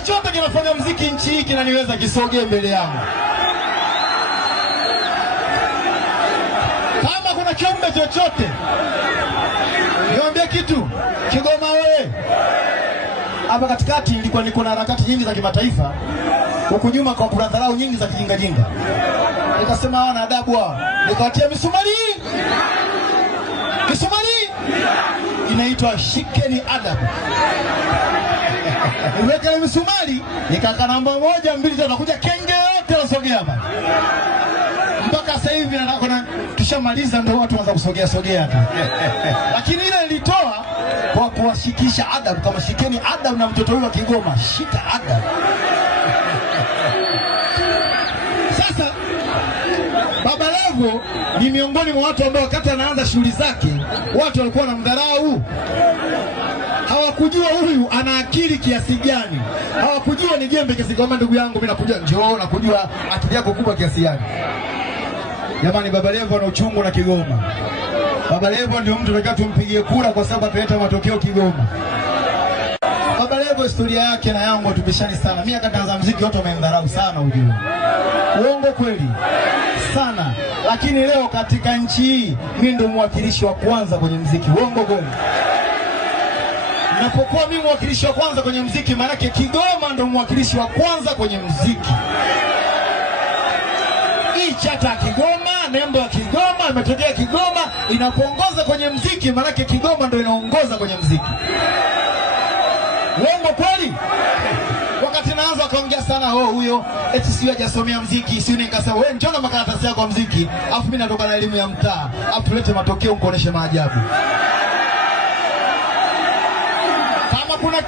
chochote kinafanya muziki nchi hii kinaniweza kisogee mbele yangu. Kama kuna kiumbe chochote, niambie kitu. Kigoma wewe. Hapa katikati nilikuwa niko na harakati nyingi za kimataifa. Huku nyuma kwa kuna dharau nyingi za kijinga jinga. Nikasema hawana adabu hao. Nikawatia misumari. Misumari inaitwa shikeni adabu. Niweka ile misumari, nikaka namba 1 2 3 nakuja kenge yote wasogea hapa. Mpaka sasa hivi nataka tushamaliza ndio watu waanza kusogea tu. Lakini ile nilitoa kwa kuwashikisha adabu, kama shikeni adabu na mtoto huyu wa Kigoma, shika adabu. Sasa Baba Levo ni miongoni mwa watu ambao wakati anaanza shughuli zake watu walikuwa wanamdharau. Hawakujua huyu ana akili kiasi gani. Hawakujua ni jembe kiasi gani. Ndugu yangu mimi nakuja njoo na kujua akili yako kubwa kiasi gani. Jamani, Baba Levo ana uchungu na Kigoma. Baba Levo ndio mtu tunataka tumpigie kura kwa sababu ataleta matokeo Kigoma. Baba Levo historia yake na yangu tupishani sana. Mimi akaanza muziki watu wamemdharau sana ujue. Uongo kweli? Sana. Lakini leo katika nchi hii mimi ndio mwakilishi wa kwanza kwenye muziki. Uongo kweli? Napokuwa mimi mwakilishi wa kwanza kwenye muziki, maana yake Kigoma ndio mwakilishi wa kwanza kwenye muziki. Hii chata Kigoma, nembo ya Kigoma, imetokea Kigoma, inapoongoza kwenye muziki, maana yake Kigoma ndio inaongoza kwenye muziki. Uongo kweli? Wakati naanza akaongea sana huyo eti sio hajasomea muziki, sio nikasema wewe njoo na makaratasi yako ya muziki, afu mimi natoka na elimu ya mtaa, afu tulete matokeo nikuoneshe maajabu. Kama kuna